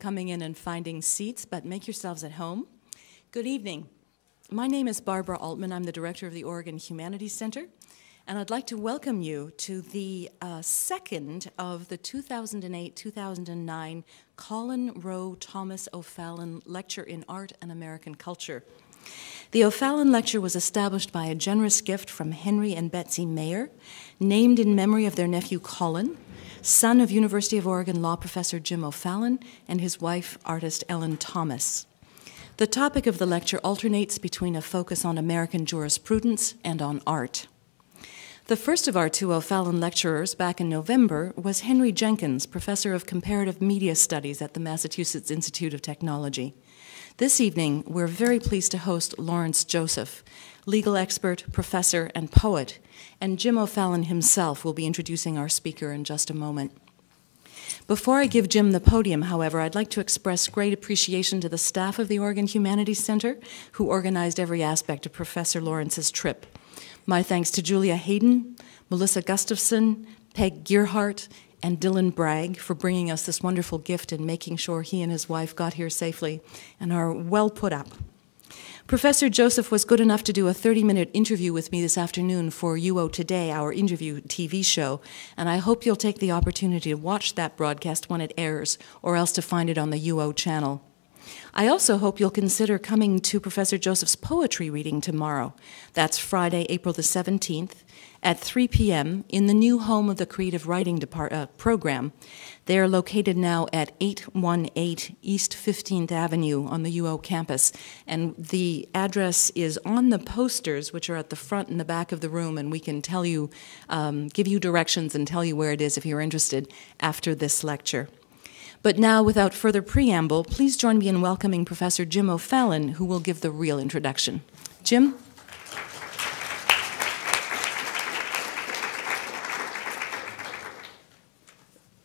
Coming in and finding seats, but make yourselves at home. Good evening. My name is Barbara Altman. I'm the director of the Oregon Humanities Center, and I'd like to welcome you to the second of the 2008-2009 Colin Rowe Thomas O'Fallon Lecture in Art and American Culture. The O'Fallon Lecture was established by a generous gift from Henry and Betsy Mayer, named in memory of their nephew Colin, son of University of Oregon law professor Jim O'Fallon, and his wife, artist Ellen Thomas. The topic of the lecture alternates between a focus on American jurisprudence and on art. The first of our two O'Fallon lecturers back in November was Henry Jenkins, professor of comparative media studies at the Massachusetts Institute of Technology. This evening, we're very pleased to host Lawrence Joseph, legal expert, professor, and poet, and Jim O'Fallon himself will be introducing our speaker in just a moment. Before I give Jim the podium, however, I'd like to express great appreciation to the staff of the Oregon Humanities Center, who organized every aspect of Professor Lawrence's trip. My thanks to Julia Hayden, Melissa Gustafson, Peg Gearhart, and Dylan Bragg for bringing us this wonderful gift and making sure he and his wife got here safely and are well put up. Professor Joseph was good enough to do a 30-minute interview with me this afternoon for UO Today, our interview TV show, and I hope you'll take the opportunity to watch that broadcast when it airs, or else to find it on the UO channel. I also hope you'll consider coming to Professor Joseph's poetry reading tomorrow. That's Friday, April the 17th, at 3 p.m. in the new home of the Creative Writing program. They are located now at 818 East 15th Avenue on the UO campus, and the address is on the posters, which are at the front and the back of the room, and we can tell you, give you directions and tell you where it is if you're interested after this lecture. But now, without further preamble, please join me in welcoming Professor Jim O'Fallon, who will give the real introduction. Jim?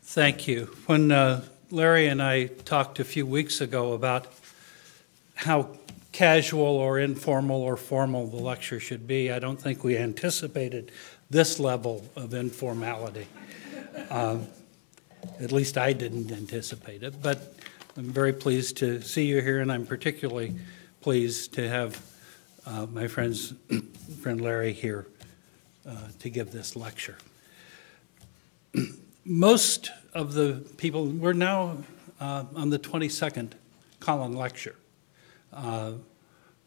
Thank you. When Larry and I talked a few weeks ago about how casual or informal or formal the lecture should be, I don't think we anticipated this level of informality. At least I didn't anticipate it, but I'm very pleased to see you here, and I'm particularly pleased to have my friend Larry here to give this lecture. Most of the people, we're now on the 22nd Colin lecture.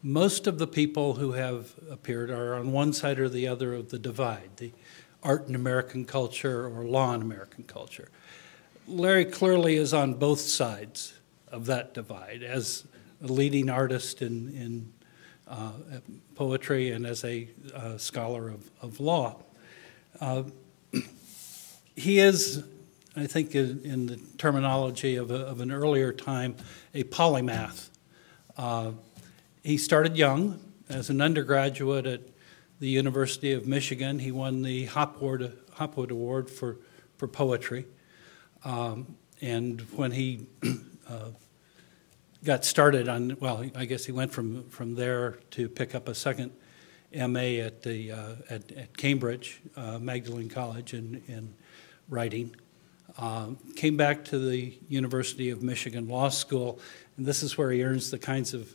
Most of the people who have appeared are on one side or the other of the divide, the art in American culture or law in American culture. Larry clearly is on both sides of that divide as a leading artist in poetry and as a scholar of law. He is, I think in the terminology of an earlier time, a polymath. He started young. As an undergraduate at the University of Michigan, he won the Hopwood Award for poetry. And when he got started on, well, I guess he went from there to pick up a second MA at Cambridge, Magdalen College in writing. Came back to the University of Michigan Law School, and this is where he earns the kinds of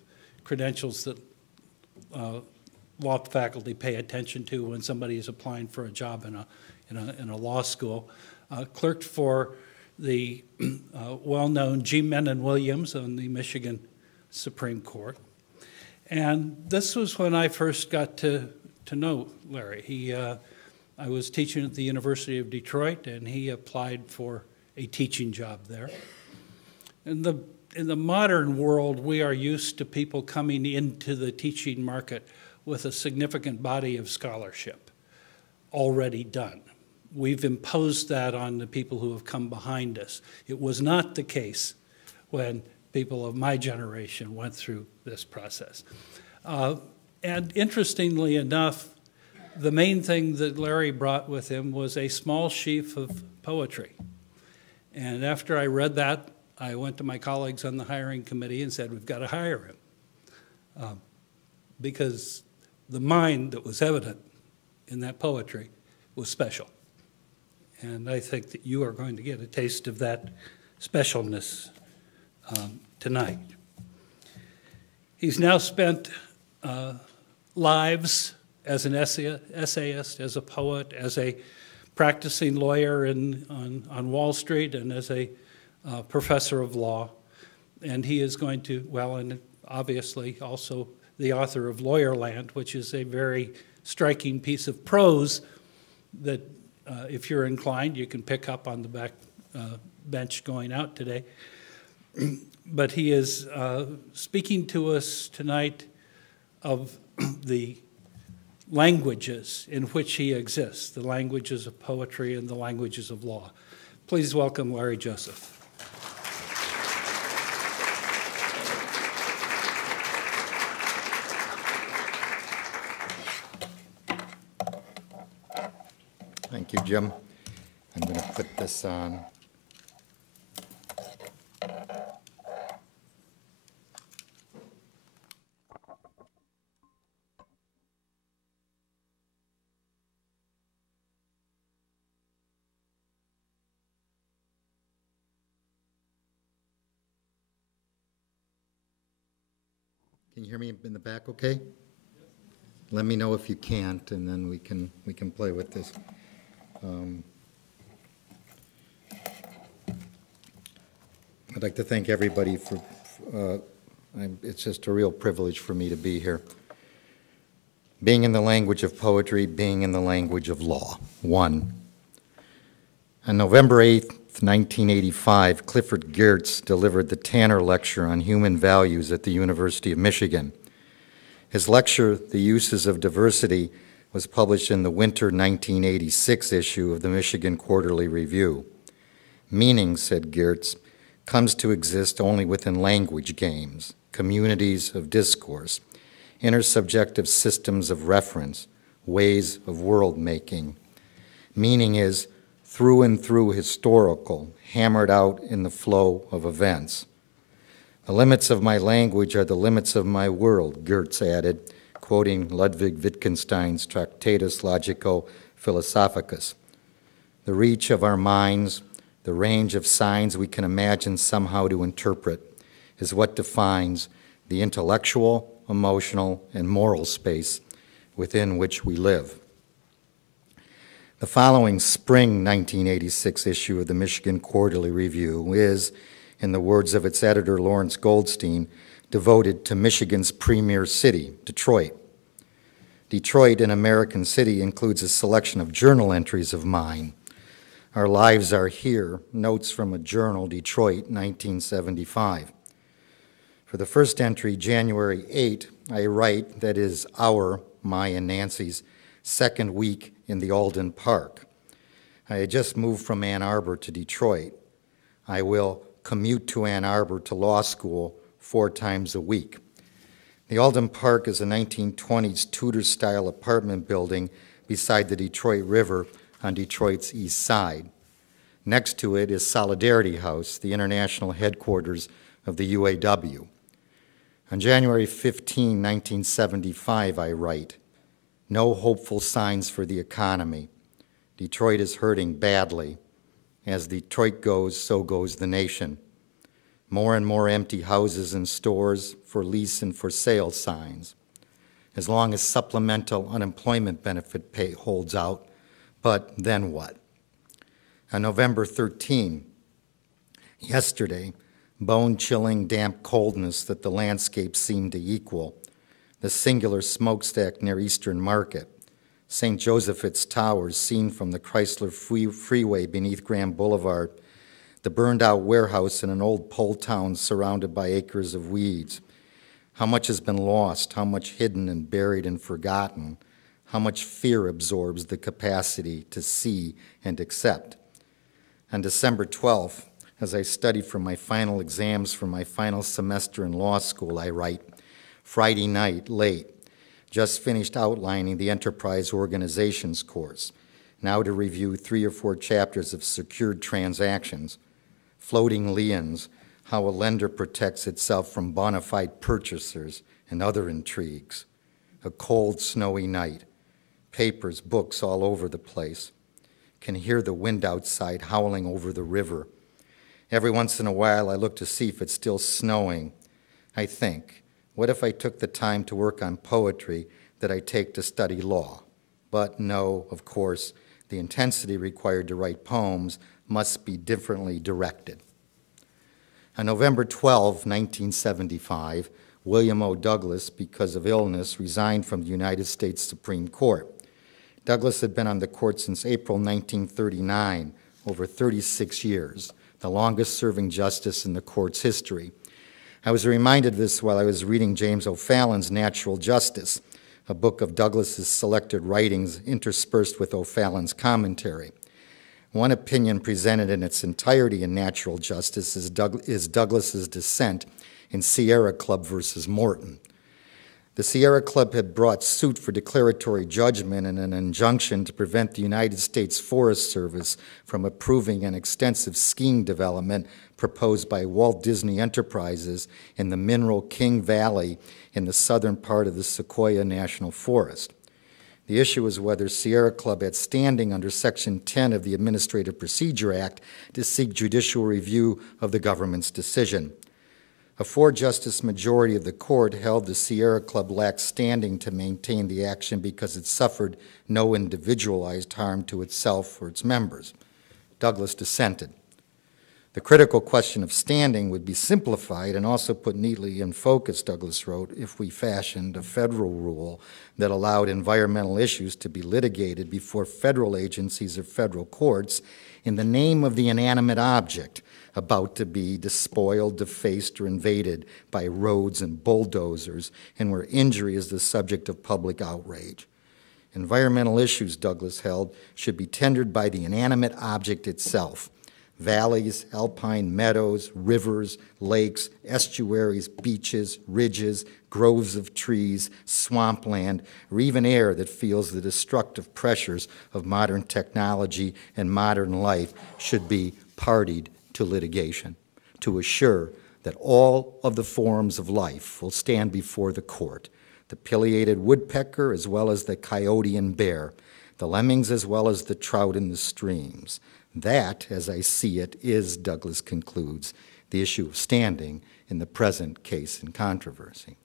credentials that law faculty pay attention to when somebody is applying for a job in a law school. Clerked for the well-known G. Menon Williams on the Michigan Supreme Court. And this was when I first got to know Larry. I was teaching at the University of Detroit, and he applied for a teaching job there. In the modern world, we are used to people coming into the teaching market with a significant body of scholarship already done. We've imposed that on the people who have come behind us. It was not the case when people of my generation went through this process. And interestingly enough, the main thing that Larry brought with him was a small sheaf of poetry. And after I read that, I went to my colleagues on the hiring committee and said, we've got to hire him. Because the mind that was evident in that poetry was special. And I think that you are going to get a taste of that specialness tonight. He's now spent lives as an essayist, as a poet, as a practicing lawyer on Wall Street, and as a professor of law. And he is going to, well, and obviously also the author of Lawyerland, which is a very striking piece of prose that, if you're inclined, you can pick up on the back bench going out today. But he is speaking to us tonight of the languages in which he exists, the languages of poetry and the languages of law. Please welcome Larry Joseph. Thank you, Jim. I'm going to put this on. Can you hear me in the back okay? Let me know if you can't, and then we can play with this. I'd like to thank everybody for, it's just a real privilege for me to be here. Being in the language of poetry, being in the language of law. 1. On November 8th, 1985, Clifford Geertz delivered the Tanner Lecture on Human Values at the University of Michigan. His lecture, The Uses of Diversity, was published in the winter 1986 issue of the Michigan Quarterly Review. Meaning, said Geertz, comes to exist only within language games, communities of discourse, intersubjective systems of reference, ways of world-making. Meaning is through and through historical, hammered out in the flow of events. The limits of my language are the limits of my world, Geertz added, quoting Ludwig Wittgenstein's Tractatus Logico-Philosophicus. The reach of our minds, the range of signs we can imagine somehow to interpret, is what defines the intellectual, emotional, and moral space within which we live. The following spring 1986 issue of the Michigan Quarterly Review is, in the words of its editor Lawrence Goldstein, devoted to Michigan's premier city, Detroit. Detroit, an American city, includes a selection of journal entries of mine. Our Lives Are Here, notes from a journal, Detroit, 1975. For the first entry, January 8, I write that is my and Nancy's, second week in the Alden Park. I had just moved from Ann Arbor to Detroit. I will commute to Ann Arbor to law school 4 times a week. The Alden Park is a 1920s Tudor-style apartment building beside the Detroit River on Detroit's east side. Next to it is Solidarity House, the international headquarters of the UAW. On January 15, 1975, I write, no hopeful signs for the economy. Detroit is hurting badly. As Detroit goes, so goes the nation. More and more empty houses and stores, for lease and for sale signs. As long as supplemental unemployment benefit pay holds out, but then what? On November 13, yesterday, bone-chilling damp coldness that the landscape seemed to equal, the singular smokestack near Eastern Market, St. Joseph's Towers seen from the Chrysler Freeway beneath Graham Boulevard, the burned-out warehouse in an old pole town surrounded by acres of weeds. How much has been lost, how much hidden and buried and forgotten, how much fear absorbs the capacity to see and accept. On December 12th, as I study for my final exams for my final semester in law school, I write, Friday night, late, just finished outlining the enterprise organizations course, now to review 3 or 4 chapters of secured transactions, floating liens, how a lender protects itself from bona fide purchasers and other intrigues. A cold, snowy night, papers, books all over the place. Can hear the wind outside howling over the river. Every once in a while, I look to see if it's still snowing. I think, what if I took the time to work on poetry that I take to study law? But no, of course, the intensity required to write poems must be differently directed. On November 12, 1975, William O. Douglas, because of illness, resigned from the United States Supreme Court. Douglas had been on the court since April 1939, over 36 years, the longest-serving justice in the court's history. I was reminded of this while I was reading James O'Fallon's Natural Justice, a book of Douglas's selected writings interspersed with O'Fallon's commentary. One opinion presented in its entirety in Natural Justice is Douglas's dissent in Sierra Club versus Morton. The Sierra Club had brought suit for declaratory judgment and an injunction to prevent the United States Forest Service from approving an extensive skiing development proposed by Walt Disney Enterprises in the Mineral King Valley in the southern part of the Sequoia National Forest. The issue was whether Sierra Club had standing under Section 10 of the Administrative Procedure Act to seek judicial review of the government's decision. A four-justice majority of the court held the Sierra Club lacked standing to maintain the action because it suffered no individualized harm to itself or its members. Douglas dissented. The critical question of standing would be simplified and also put neatly in focus, Douglas wrote, if we fashioned a federal rule that allowed environmental issues to be litigated before federal agencies or federal courts in the name of the inanimate object about to be despoiled, defaced, or invaded by roads and bulldozers, and where injury is the subject of public outrage. Environmental issues, Douglas held, should be tendered by the inanimate object itself. Valleys, alpine meadows, rivers, lakes, estuaries, beaches, ridges, groves of trees, swampland, or even air that feels the destructive pressures of modern technology and modern life should be partied to litigation to assure that all of the forms of life will stand before the court, the pileated woodpecker as well as the coyote and bear, the lemmings as well as the trout in the streams. That, as I see it, is, Douglas concludes, the issue of standing in the present case in controversy.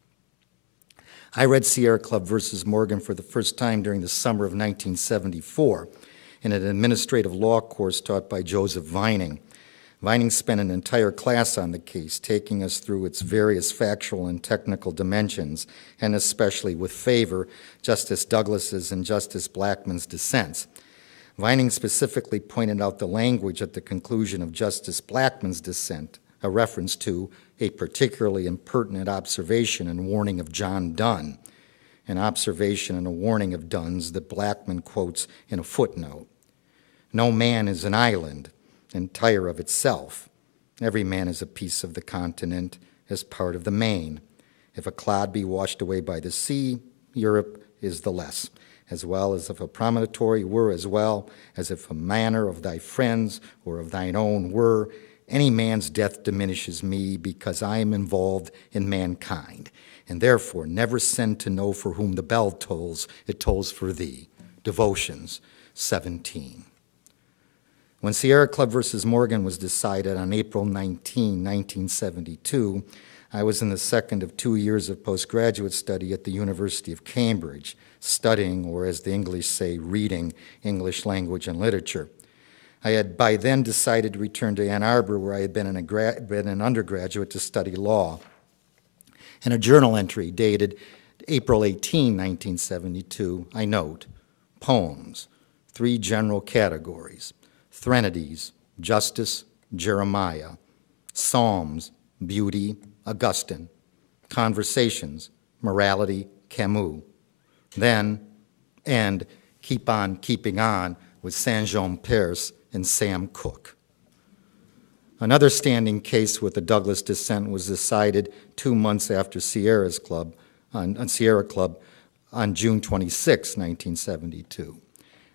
I read Sierra Club versus Morgan for the first time during the summer of 1974 in an administrative law course taught by Joseph Vining. Vining spent an entire class on the case, taking us through its various factual and technical dimensions, and especially with favor, Justice Douglas's and Justice Blackmun's dissents. Vining specifically pointed out the language at the conclusion of Justice Blackmun's dissent, a reference to a particularly impertinent observation and warning of John Donne, an observation and a warning of Donne's that Blackmun quotes in a footnote. No man is an island, entire of itself. Every man is a piece of the continent as part of the main. If a clod be washed away by the sea, Europe is the less, as well as if a promontory were, as well as if a manner of thy friends or of thine own were. Any man's death diminishes me because I am involved in mankind, and therefore never send to know for whom the bell tolls, it tolls for thee. Devotions 17. When Sierra Club versus Morgan was decided on April 19, 1972, I was in the second of 2 years of postgraduate study at the University of Cambridge, studying, or as the English say, reading English language and literature. I had by then decided to return to Ann Arbor, where I had been an undergraduate to study law. In a journal entry dated April 18, 1972, I note, poems, 3 general categories, Threnodies, Justice, Jeremiah, Psalms, Beauty, Augustine, Conversations, Morality, Camus, then, and Keep On Keeping On with Saint Jean Perse and Sam Cooke. Another standing case with the Douglas dissent was decided 2 months after Sierra Club on June 26, 1972.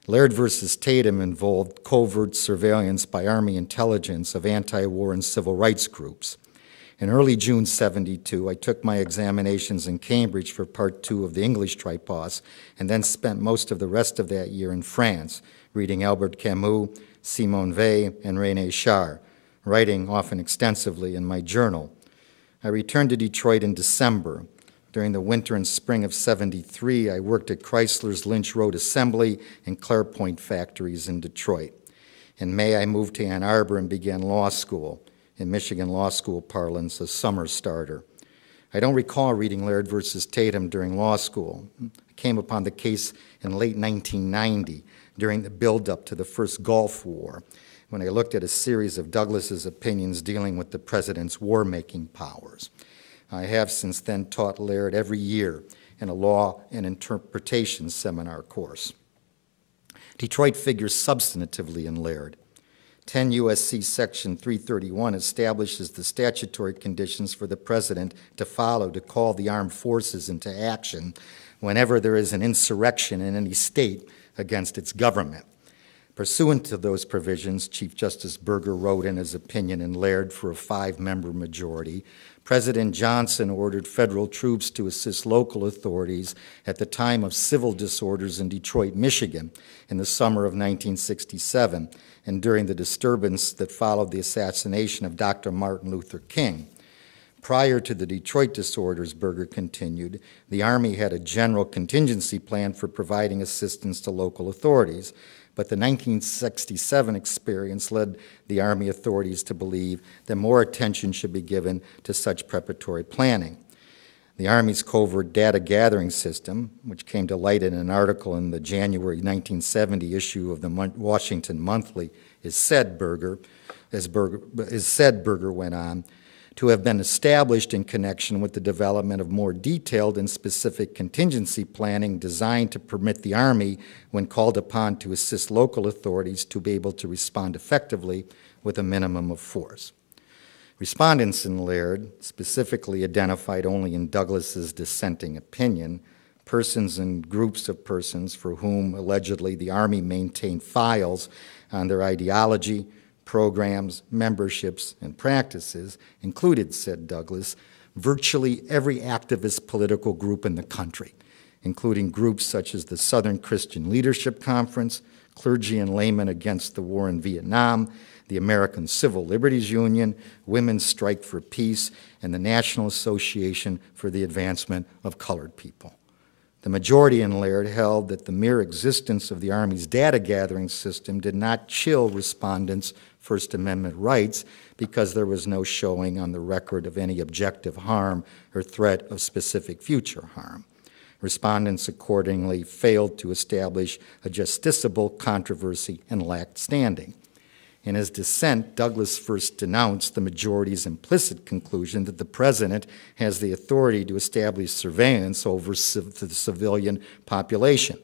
Laird versus Tatum involved covert surveillance by Army intelligence of anti-war and civil rights groups. In early June 72, I took my examinations in Cambridge for Part 2 of the English tripos, and then spent most of the rest of that year in France, reading Albert Camus, Simone Weil, and René Char, writing often extensively in my journal. I returned to Detroit in December. During the winter and spring of '73, I worked at Chrysler's Lynch Road Assembly and Clairpoint factories in Detroit. In May, I moved to Ann Arbor and began law school, in Michigan law school parlance, a summer starter. I don't recall reading Laird versus Tatum during law school. I came upon the case in late 1990 during the buildup to the first Gulf War, when I looked at a series of Douglas's opinions dealing with the president's war-making powers. I have since then taught Laird every year in a law and interpretation seminar course. Detroit figures substantively in Laird. 10 U.S.C. Section 331 establishes the statutory conditions for the president to follow to call the armed forces into action whenever there is an insurrection in any state against its government. Pursuant to those provisions, Chief Justice Burger wrote in his opinion in Laird for a 5-member majority, President Johnson ordered federal troops to assist local authorities at the time of civil disorders in Detroit, Michigan, in the summer of 1967, and during the disturbance that followed the assassination of Dr. Martin Luther King. Prior to the Detroit disorders, Burger continued, the Army had a general contingency plan for providing assistance to local authorities, but the 1967 experience led the Army authorities to believe that more attention should be given to such preparatory planning. The Army's covert data gathering system, which came to light in an article in the January 1970 issue of the Washington Monthly, Burger went on, to have been established in connection with the development of more detailed and specific contingency planning designed to permit the Army, when called upon to assist local authorities, to be able to respond effectively with a minimum of force. Respondents in Laird specifically identified only in Douglas's dissenting opinion persons and groups of persons for whom allegedly the Army maintained files on their ideology, programs, memberships, and practices, included, said Douglas, virtually every activist political group in the country, including groups such as the Southern Christian Leadership Conference, Clergy and Laymen Against the War in Vietnam, the American Civil Liberties Union, Women's Strike for Peace, and the National Association for the Advancement of Colored People. The majority in Laird held that the mere existence of the Army's data gathering system did not chill respondents' First Amendment rights because there was no showing on the record of any objective harm or threat of specific future harm. Respondents accordingly failed to establish a justiciable controversy and lacked standing. In his dissent, Douglas first denounced the majority's implicit conclusion that the president has the authority to establish surveillance over the civilian population.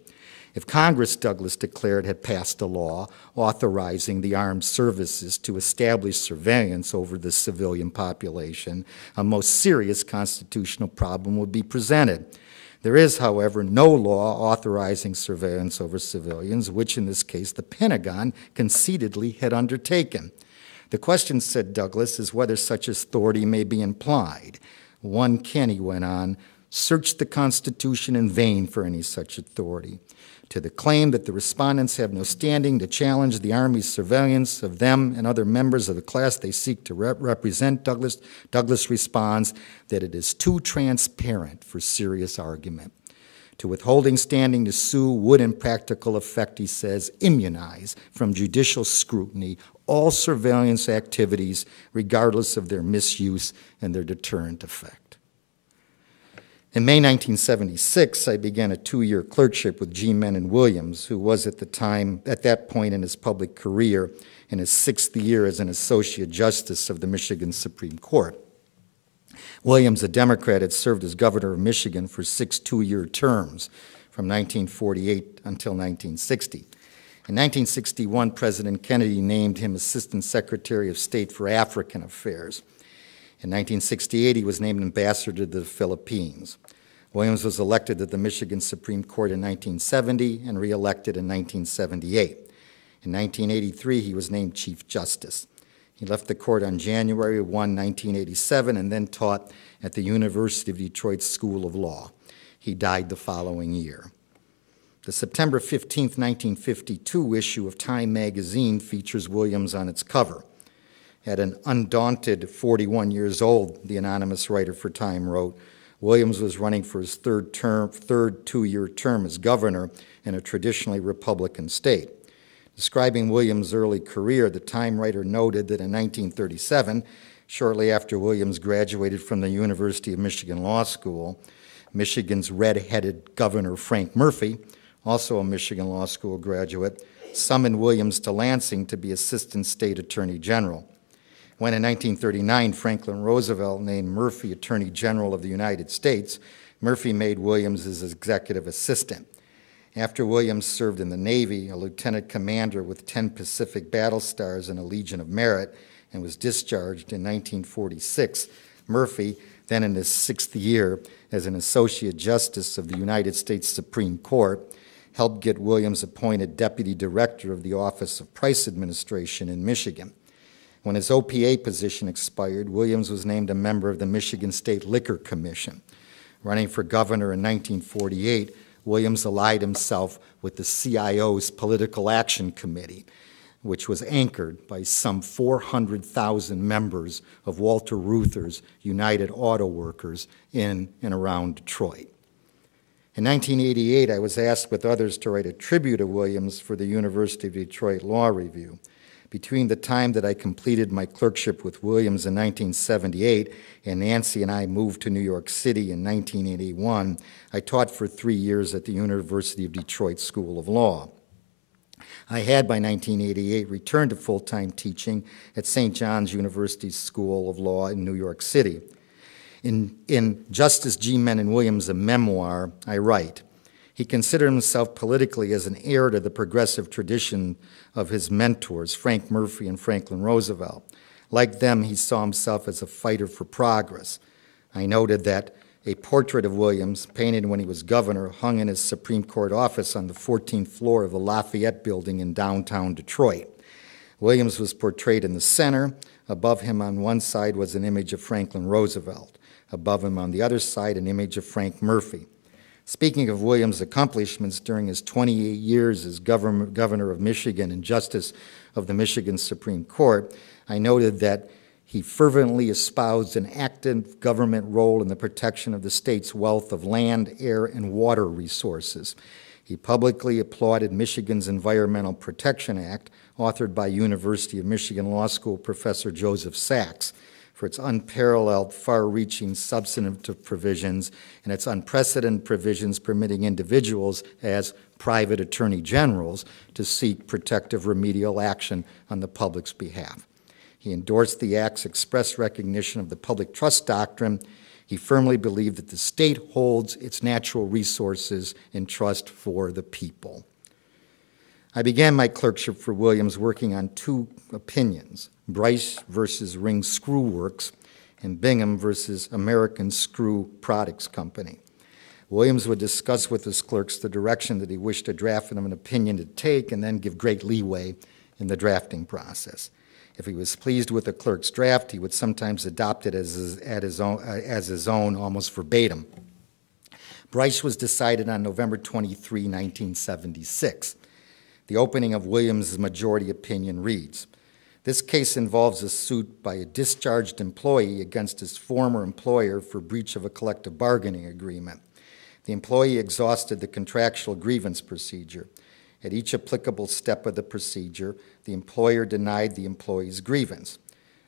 If Congress, Douglas declared, had passed a law authorizing the armed services to establish surveillance over the civilian population, a most serious constitutional problem would be presented. There is, however, no law authorizing surveillance over civilians, which in this case the Pentagon conceitedly had undertaken. The question, said Douglas, is whether such authority may be implied. One can, he went on, search the Constitution in vain for any such authority. To the claim that the respondents have no standing to challenge the Army's surveillance of them and other members of the class they seek to represent, Douglas responds that it is too transparent for serious argument. To withholding standing to sue would in practical effect, he says, immunize from judicial scrutiny all surveillance activities regardless of their misuse and their deterrent effect. In May 1976, I began a 2-year clerkship with G. Menon Williams, who was at that point in his public career, in his 6th year as an Associate Justice of the Michigan Supreme Court. Williams, a Democrat, had served as governor of Michigan for 6 2-year terms from 1948 until 1960. In 1961, President Kennedy named him Assistant Secretary of State for African Affairs. In 1968, he was named ambassador to the Philippines. Williams was elected to the Michigan Supreme Court in 1970 and reelected in 1978. In 1983, he was named Chief Justice. He left the court on January 1, 1987, and then taught at the University of Detroit School of Law. He died the following year. The September 15, 1952 issue of Time magazine features Williams on its cover. At an undaunted 41 years old, the anonymous writer for Time wrote, Williams was running for his third two-year term as governor in a traditionally Republican state. Describing Williams' early career, the Time writer noted that in 1937, shortly after Williams graduated from the University of Michigan Law School, Michigan's red-headed Governor Frank Murphy, also a Michigan Law School graduate, summoned Williams to Lansing to be Assistant State Attorney General. When in 1939 Franklin Roosevelt named Murphy Attorney General of the United States, Murphy made Williams his executive assistant. After Williams served in the Navy, a lieutenant commander with 10 Pacific Battle Stars and a Legion of Merit, and was discharged in 1946, Murphy, then in his 6th year as an Associate Justice of the United States Supreme Court, helped get Williams appointed Deputy Director of the Office of Price Administration in Michigan. When his OPA position expired, Williams was named a member of the Michigan State Liquor Commission. Running for governor in 1948, Williams allied himself with the CIO's Political Action Committee, which was anchored by some 400,000 members of Walter Reuther's United Auto Workers in and around Detroit. In 1988, I was asked with others to write a tribute to Williams for the University of Detroit Law Review. Between the time that I completed my clerkship with Williams in 1978 and Nancy and I moved to New York City in 1981, I taught for 3 years at the University of Detroit School of Law. I had, by 1988, returned to full-time teaching at St. John's University School of Law in New York City. In Justice G. Menon Williams, a memoir, I write, he considered himself politically as an heir to the progressive tradition of his mentors, Frank Murphy and Franklin Roosevelt. Like them, he saw himself as a fighter for progress. I noted that a portrait of Williams, painted when he was governor, hung in his Supreme Court office on the 14th floor of the Lafayette Building in downtown Detroit. Williams was portrayed in the center. Above him on one side was an image of Franklin Roosevelt. Above him on the other side, an image of Frank Murphy. Speaking of Williams' accomplishments during his 28 years as governor of Michigan and justice of the Michigan Supreme Court, I noted that he fervently espoused an active government role in the protection of the state's wealth of land, air, and water resources. He publicly applauded Michigan's Environmental Protection Act, authored by University of Michigan Law School professor Joseph Sachs, for its unparalleled, far-reaching substantive provisions and its unprecedented provisions permitting individuals as private attorney generals to seek protective remedial action on the public's behalf. He endorsed the Act's express recognition of the public trust doctrine. He firmly believed that the state holds its natural resources in trust for the people. I began my clerkship for Williams working on two opinions, Bryce versus Ring Screw Works and Bingham versus American Screw Products Company. Williams would discuss with his clerks the direction that he wished a draft of an opinion to take and then give great leeway in the drafting process. If he was pleased with the clerk's draft, he would sometimes adopt it as his own, almost verbatim. Bryce was decided on November 23, 1976. The opening of Williams' majority opinion reads, "This case involves a suit by a discharged employee against his former employer for breach of a collective bargaining agreement. The employee exhausted the contractual grievance procedure. At each applicable step of the procedure, the employer denied the employee's grievance.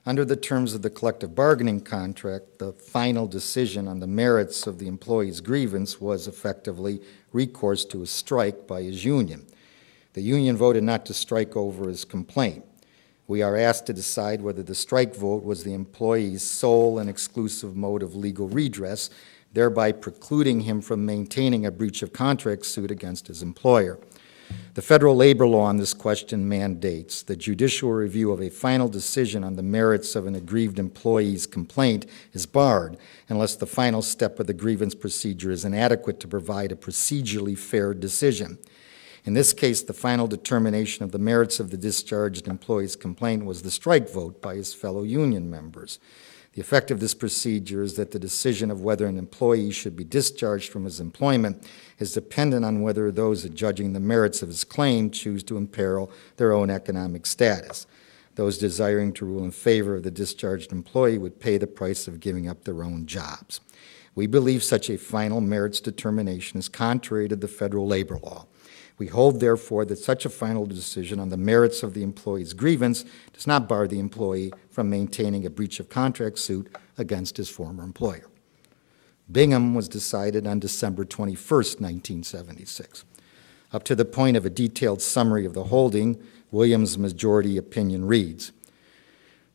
Under the terms of the collective bargaining contract, the final decision on the merits of the employee's grievance was effectively recourse to a strike by his union. The union voted not to strike over his complaint. We are asked to decide whether the strike vote was the employee's sole and exclusive mode of legal redress, thereby precluding him from maintaining a breach of contract suit against his employer. The federal labor law on this question mandates the judicial review of a final decision on the merits of an aggrieved employee's complaint is barred unless the final step of the grievance procedure is inadequate to provide a procedurally fair decision. In this case, the final determination of the merits of the discharged employee's complaint was the strike vote by his fellow union members. The effect of this procedure is that the decision of whether an employee should be discharged from his employment is dependent on whether those judging the merits of his claim choose to imperil their own economic status. those desiring to rule in favor of the discharged employee would pay the price of giving up their own jobs. We believe such a final merits determination is contrary to the federal labor law. We hold, therefore, that such a final decision on the merits of the employee's grievance does not bar the employee from maintaining a breach of contract suit against his former employer. Bingham was decided on December 21st, 1976. Up to the point of a detailed summary of the holding, Williams' majority opinion reads,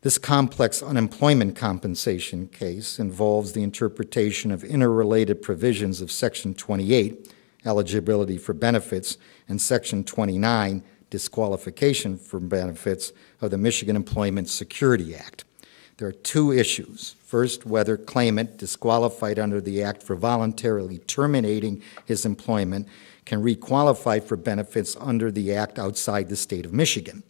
"This complex unemployment compensation case involves the interpretation of interrelated provisions of Section 28, eligibility for benefits, and Section 29, disqualification for benefits, of the Michigan Employment Security Act. There are two issues. First, whether claimant disqualified under the Act for voluntarily terminating his employment can requalify for benefits under the Act outside the state of Michigan.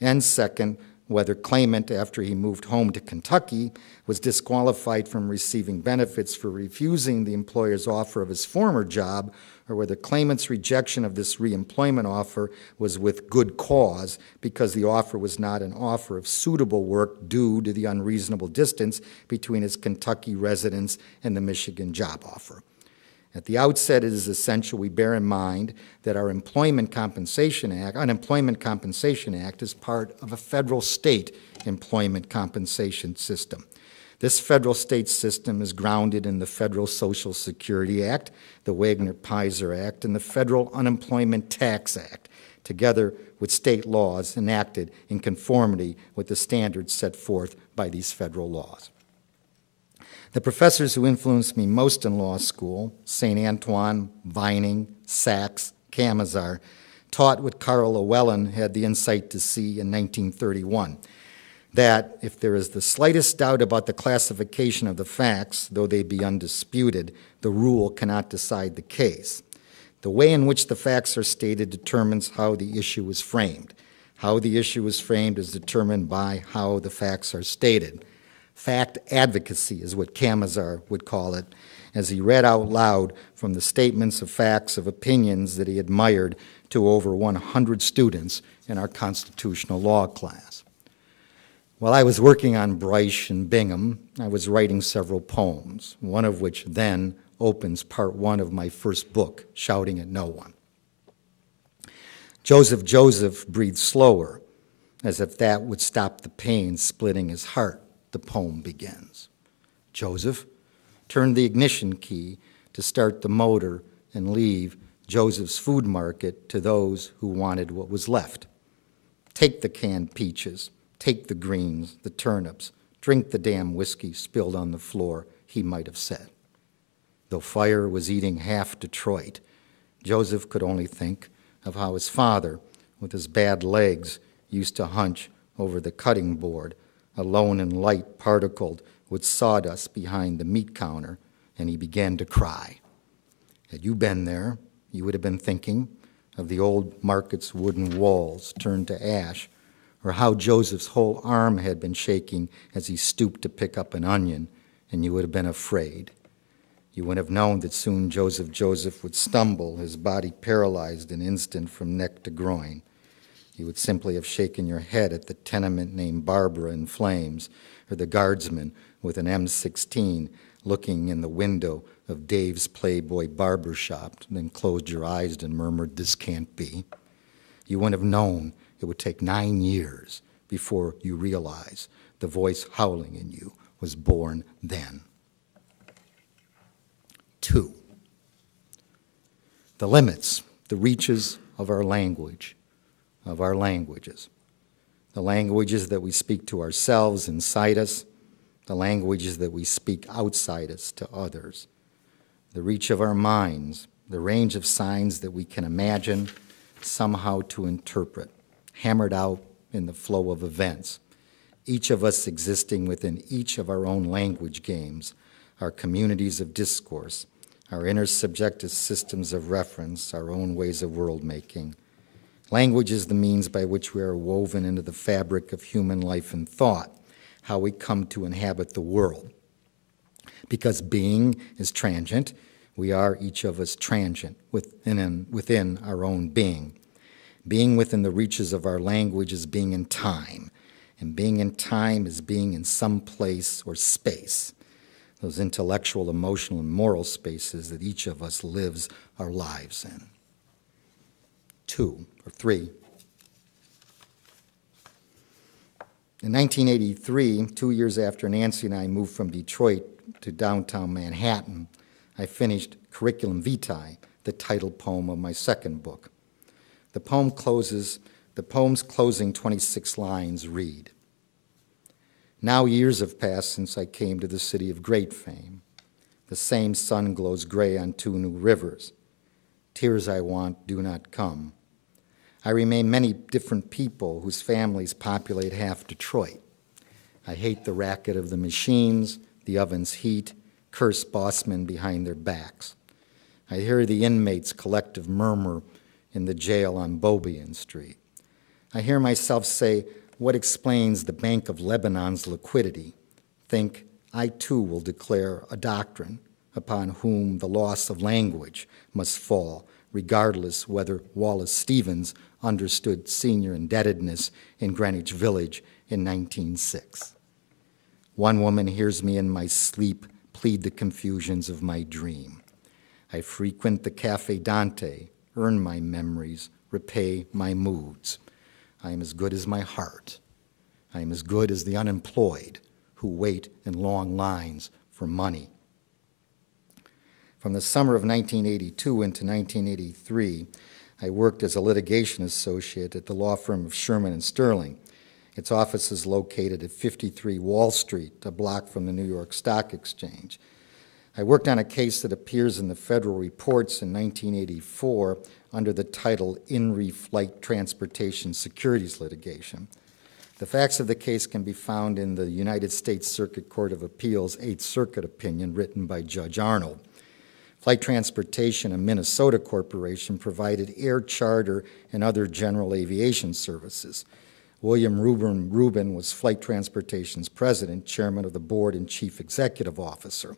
And second, whether claimant, after he moved home to Kentucky, was disqualified from receiving benefits for refusing the employer's offer of his former job, or whether claimant's rejection of this reemployment offer was with good cause because the offer was not an offer of suitable work due to the unreasonable distance between his Kentucky residence and the Michigan job offer. At the outset, it is essential we bear in mind that our Unemployment Compensation Act is part of a federal-state employment compensation system. This federal-state system is grounded in the Federal Social Security Act, the Wagner-Pizer Act, and the Federal Unemployment Tax Act, together with state laws enacted in conformity with the standards set forth by these federal laws. The professors who influenced me most in law school, St. Antoine, Vining, Sachs, Camazar, taught what Carl Llewellyn had the insight to see in 1931, that if there is the slightest doubt about the classification of the facts, though they be undisputed, the rule cannot decide the case. The way in which the facts are stated determines how the issue is framed. How the issue is framed is determined by how the facts are stated. Fact advocacy is what Camazar would call it, as he read out loud from the statements of facts of opinions that he admired to over 100 students in our constitutional law class. While I was working on Bryce and Bingham, I was writing several poems, one of which then opens part one of my first book, Shouting at No One. Joseph breathed slower, as if that would stop the pain splitting his heart. The poem begins. Joseph turned the ignition key to start the motor and leave Joseph's food market to those who wanted what was left. Take the canned peaches, take the greens, the turnips, drink the damn whiskey spilled on the floor, he might have said. Though fire was eating half Detroit, Joseph could only think of how his father, with his bad legs, used to hunch over the cutting board, alone and light particled with sawdust behind the meat counter, and he began to cry. Had you been there, you would have been thinking of the old market's wooden walls turned to ash, or how Joseph's whole arm had been shaking as he stooped to pick up an onion, and you would have been afraid. You would have known that soon Joseph would stumble, his body paralyzed an instant from neck to groin. You would simply have shaken your head at the tenement named Barbara in flames, or the guardsman with an M16 looking in the window of Dave's Playboy barber shop, then closed your eyes and murmured, "This can't be." You wouldn't have known it would take 9 years before you realize the voice howling in you was born then. 2. The limits, the reaches of our language, of our languages. The languages that we speak to ourselves inside us, the languages that we speak outside us to others. The reach of our minds, the range of signs that we can imagine somehow to interpret, hammered out in the flow of events, each of us existing within each of our own language games, our communities of discourse, our intersubjective systems of reference, our own ways of world-making. Language is the means by which we are woven into the fabric of human life and thought, how we come to inhabit the world. Because being is transient, we are each of us transient within our own being. Being within the reaches of our language is being in time, and being in time is being in some place or space, those intellectual, emotional, and moral spaces that each of us lives our lives in. 2 or 3. In 1983, 2 years after Nancy and I moved from Detroit to downtown Manhattan, I finished Curriculum Vitae, the title poem of my second book. The poem's closing 26 lines read, "Now years have passed since I came to the city of great fame. The same sun glows gray on 2 new rivers. Tears I want do not come. I remain many different people whose families populate half Detroit. I hate the racket of the machines, the oven's heat, curse bossmen behind their backs. I hear the inmates' collective murmur in the jail on Beaubien Street. I hear myself say, what explains the Bank of Lebanon's liquidity? Think, I too will declare a doctrine upon whom the loss of language must fall, regardless whether Wallace Stevens understood senior indebtedness in Greenwich Village in 1906. One woman hears me in my sleep plead the confusions of my dream. I frequent the Café Dante, earn my memories, repay my moods. I am as good as my heart. I am as good as the unemployed who wait in long lines for money. From the summer of 1982 into 1983, I worked as a litigation associate at the law firm of Sherman and Sterling. Its office is located at 53 Wall Street, a block from the New York Stock Exchange. I worked on a case that appears in the Federal Reports in 1984 under the title In Re Flight Transportation Securities Litigation. The facts of the case can be found in the United States Circuit Court of Appeals 8th Circuit opinion written by Judge Arnold. Flight Transportation, a Minnesota corporation, provided air charter and other general aviation services. William Rubin was Flight Transportation's president, chairman of the board, and chief executive officer.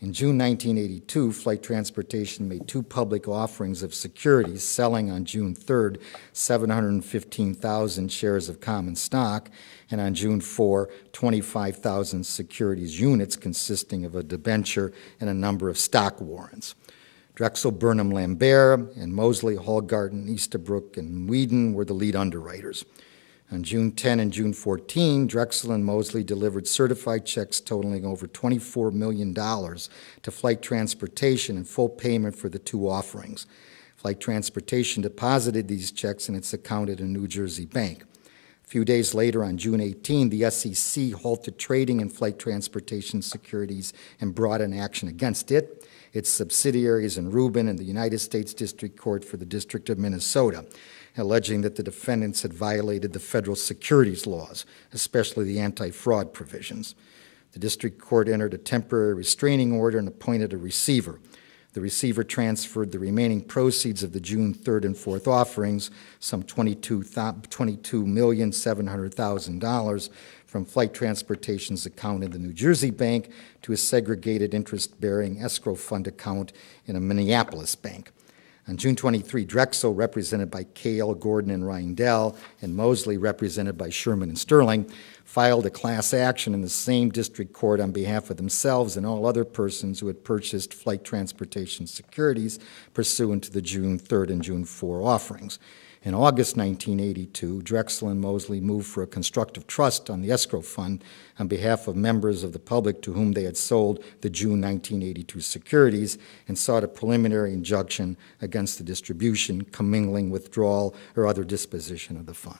In June 1982, Flight Transportation made 2 public offerings of securities, selling on June 3rd 715,000 shares of common stock, and on June 4, 25,000 securities units consisting of a debenture and a number of stock warrants. Drexel, Burnham, Lambert, and Mosley, Hallgarten, Easterbrook, and Whedon were the lead underwriters. On June 10 and June 14, Drexel and Mosley delivered certified checks totaling over $24 million to Flight Transportation in full payment for the 2 offerings. Flight Transportation deposited these checks in its account at a New Jersey bank. A few days later, on June 18, the SEC halted trading in Flight Transportation securities and brought an action against it, its subsidiaries in Rubin and the United States District Court for the District of Minnesota, alleging that the defendants had violated the federal securities laws, especially the anti-fraud provisions. The district court entered a temporary restraining order and appointed a receiver. The receiver transferred the remaining proceeds of the June 3rd and 4th offerings, some $22,700,000, from Flight Transportation's account in the New Jersey bank to a segregated interest-bearing escrow fund account in a Minneapolis bank. On June 23, Drexel, represented by Kale, Gordon, and Reindell, and Mosley, represented by Sherman and Sterling, filed a class action in the same district court on behalf of themselves and all other persons who had purchased Flight Transportation securities pursuant to the June 3rd and June 4 offerings. In August 1982, Drexel and Mosley moved for a constructive trust on the escrow fund on behalf of members of the public to whom they had sold the June 1982 securities and sought a preliminary injunction against the distribution, commingling, withdrawal, or other disposition of the fund.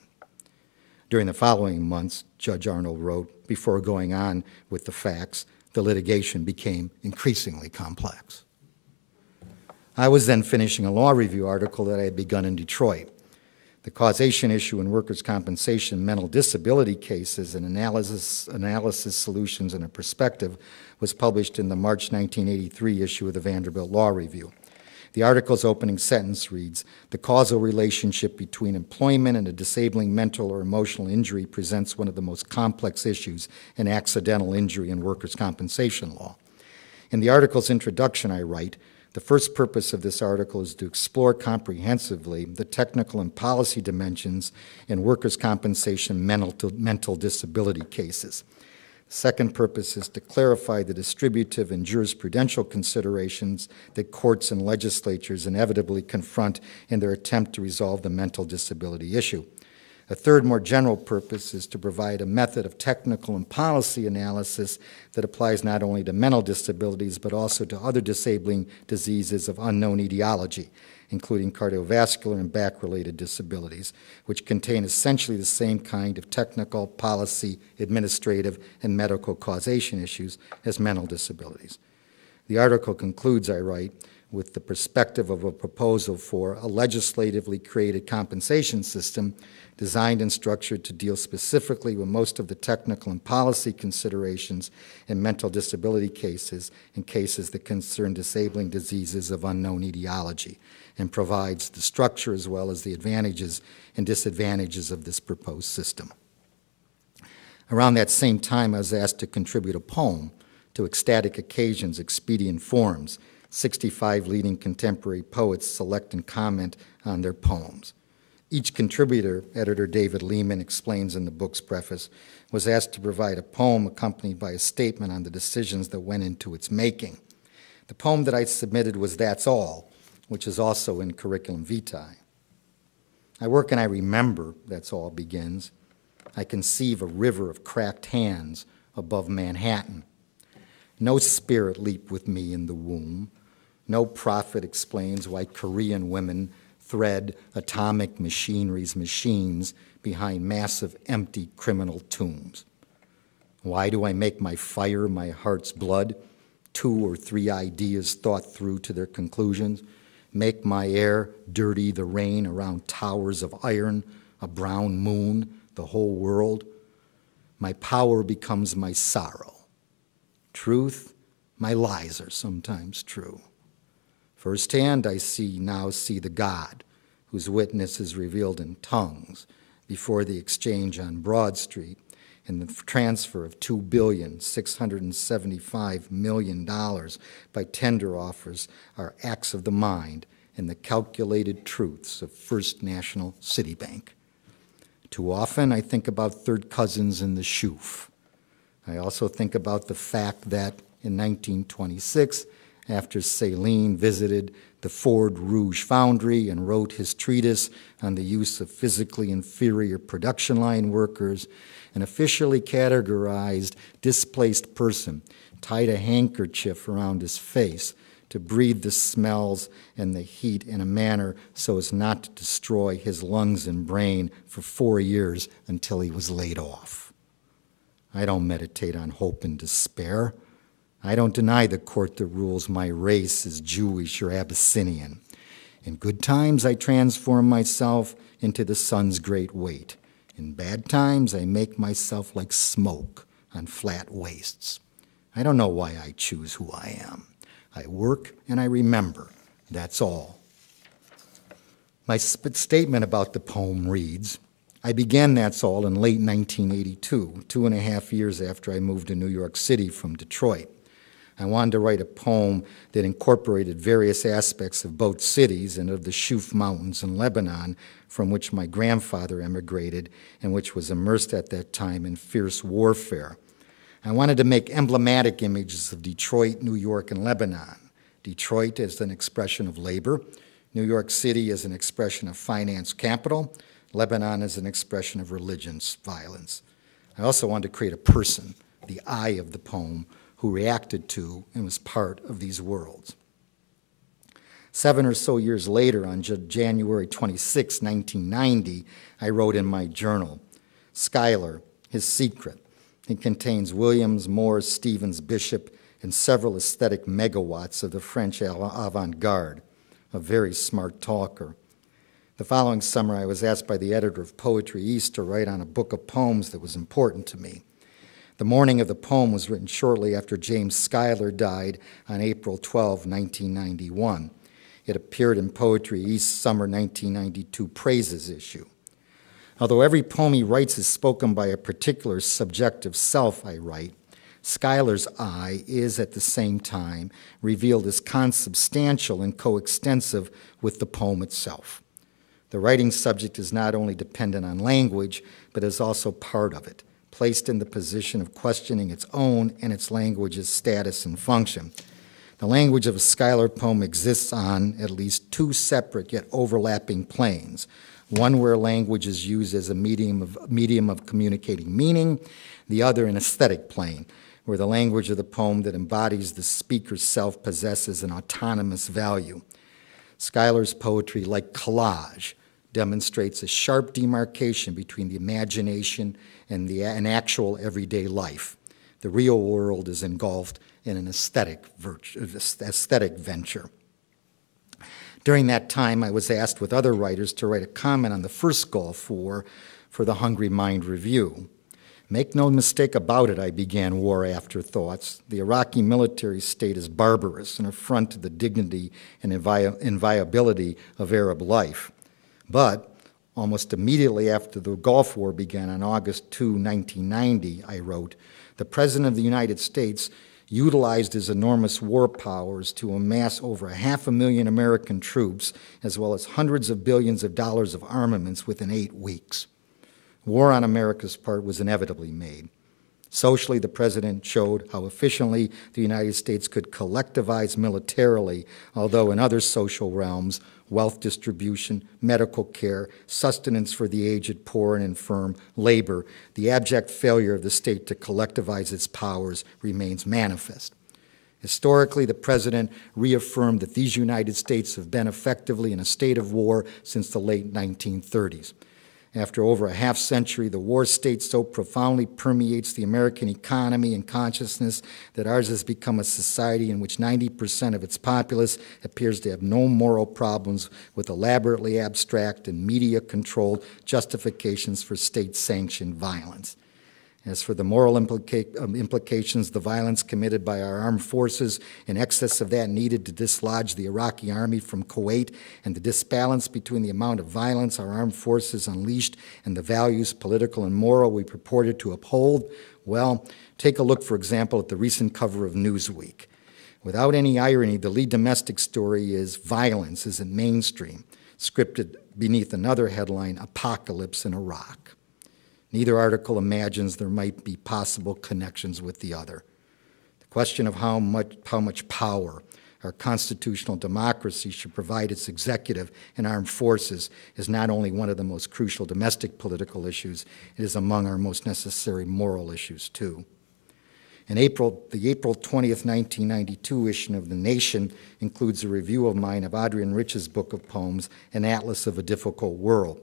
During the following months, Judge Arnold wrote, before going on with the facts, the litigation became increasingly complex. I was then finishing a law review article that I had begun in Detroit. The causation issue in workers' compensation, mental disability cases, and analysis solutions and a perspective was published in the March 1983 issue of the Vanderbilt Law Review. The article's opening sentence reads, "The causal relationship between employment and a disabling mental or emotional injury presents one of the most complex issues in accidental injury and workers' compensation law." In the article's introduction, I write, The first purpose of this article is to explore comprehensively the technical and policy dimensions in workers' compensation mental disability cases. The second purpose is to clarify the distributive and jurisprudential considerations that courts and legislatures inevitably confront in their attempt to resolve the mental disability issue. A third, more general purpose is to provide a method of technical and policy analysis that applies not only to mental disabilities but also to other disabling diseases of unknown etiology, including cardiovascular and back-related disabilities, which contain essentially the same kind of technical, policy, administrative, and medical causation issues as mental disabilities. The article concludes, I write, with the perspective of a proposal for a legislatively created compensation system designed and structured to deal specifically with most of the technical and policy considerations in mental disability cases and cases that concern disabling diseases of unknown etiology, and provides the structure as well as the advantages and disadvantages of this proposed system. Around that same time, I was asked to contribute a poem to Ecstatic Occasions, Expedient Forms. 65 leading contemporary poets select and comment on their poems. Each contributor, editor David Lehman explains in the book's preface, was asked to provide a poem accompanied by a statement on the decisions that went into its making. The poem that I submitted was That's All, which is also in curriculum vitae. I work and I remember, That's All begins. I conceive a river of cracked hands above Manhattan. No spirit leap with me in the womb. No prophet explains why Korean women thread atomic machinery's machines behind massive empty criminal tombs. Why do I make my fire my heart's blood? 2 or 3 ideas thought through to their conclusions. Make my air dirty the rain around towers of iron, a brown moon, the whole world. My power becomes my sorrow. Truth, my lies are sometimes true. Firsthand, I now see the God whose witness is revealed in tongues before the exchange on Broad Street and the transfer of $2,675,000,000 by tender offers are acts of the mind and the calculated truths of First National City Bank. Too often, I think about third cousins in the shoof. I also think about the fact that in 1926, after Céline visited the Ford Rouge foundry and wrote his treatise on the use of physically inferior production line workers, an officially categorized displaced person tied a handkerchief around his face to breathe the smells and the heat in a manner so as not to destroy his lungs and brain for 4 years until he was laid off. I don't meditate on hope and despair. I don't deny the court that rules my race is Jewish or Abyssinian. In good times, I transform myself into the sun's great weight. In bad times, I make myself like smoke on flat wastes. I don't know why I choose who I am. I work and I remember. That's all. My statement about the poem reads, I began That's All in late 1982, 2.5 years after I moved to New York City from Detroit. I wanted to write a poem that incorporated various aspects of both cities and of the Shuf Mountains in Lebanon, from which my grandfather emigrated and which was immersed at that time in fierce warfare. I wanted to make emblematic images of Detroit, New York, and Lebanon. Detroit as an expression of labor, New York City as an expression of finance capital, Lebanon as an expression of religion's violence. I also wanted to create a person, the I of the poem, who reacted to and was part of these worlds. 7 or so years later, on January 26, 1990, I wrote in my journal, Schuyler, His Secret. It contains Williams, Moore, Stevens, Bishop, and several aesthetic megawatts of the French avant-garde, a very smart talker. The following summer, I was asked by the editor of Poetry East to write on a book of poems that was important to me. The morning of the poem was written shortly after James Schuyler died on April 12, 1991. It appeared in Poetry East's summer 1992 praises issue. Although every poem he writes is spoken by a particular subjective self, I write, Schuyler's I is at the same time revealed as consubstantial and coextensive with the poem itself. The writing subject is not only dependent on language, but is also part of it, placed in the position of questioning its own and its language's status and function. The language of a Schuyler poem exists on at least two separate yet overlapping planes, one where language is used as a medium of communicating meaning, the other an aesthetic plane, where the language of the poem that embodies the speaker's self possesses an autonomous value. Schuyler's poetry, like collage, demonstrates a sharp demarcation between the imagination and an actual everyday life. The real world is engulfed in an aesthetic venture. During that time, I was asked with other writers to write a comment on the first Gulf War for the Hungry Mind Review. Make no mistake about it, I began War Afterthoughts. The Iraqi military state is barbarous, an affront to the dignity and inviolability of Arab life. But almost immediately after the Gulf War began on August 2, 1990, I wrote, the President of the United States utilized his enormous war powers to amass over 500,000 American troops, as well as hundreds of billions of dollars of armaments within 8 weeks. War on America's part was inevitably made. Socially, the president showed how efficiently the United States could collectivize militarily, although in other social realms, wealth distribution, medical care, sustenance for the aged, poor, and infirm, labor, the abject failure of the state to collectivize its powers remains manifest. Historically, the president reaffirmed that these United States have been effectively in a state of war since the late 1930s. After over a half century, the war state so profoundly permeates the American economy and consciousness that ours has become a society in which 90% of its populace appears to have no moral problems with elaborately abstract and media-controlled justifications for state-sanctioned violence. As for the moral implications, the violence committed by our armed forces in excess of that needed to dislodge the Iraqi army from Kuwait, and the disbalance between the amount of violence our armed forces unleashed and the values, political and moral, we purported to uphold, well, take a look, for example, at the recent cover of Newsweek. Without any irony, the lead domestic story is Violence Isn't Mainstream, scripted beneath another headline, Apocalypse in Iraq. Neither article imagines there might be possible connections with the other. The question of how much power our constitutional democracy should provide its executive and armed forces is not only one of the most crucial domestic political issues, it is among our most necessary moral issues too. The April 20th, 1992 issue of The Nation includes a review of mine of Adrienne Rich's book of poems, An Atlas of a Difficult World.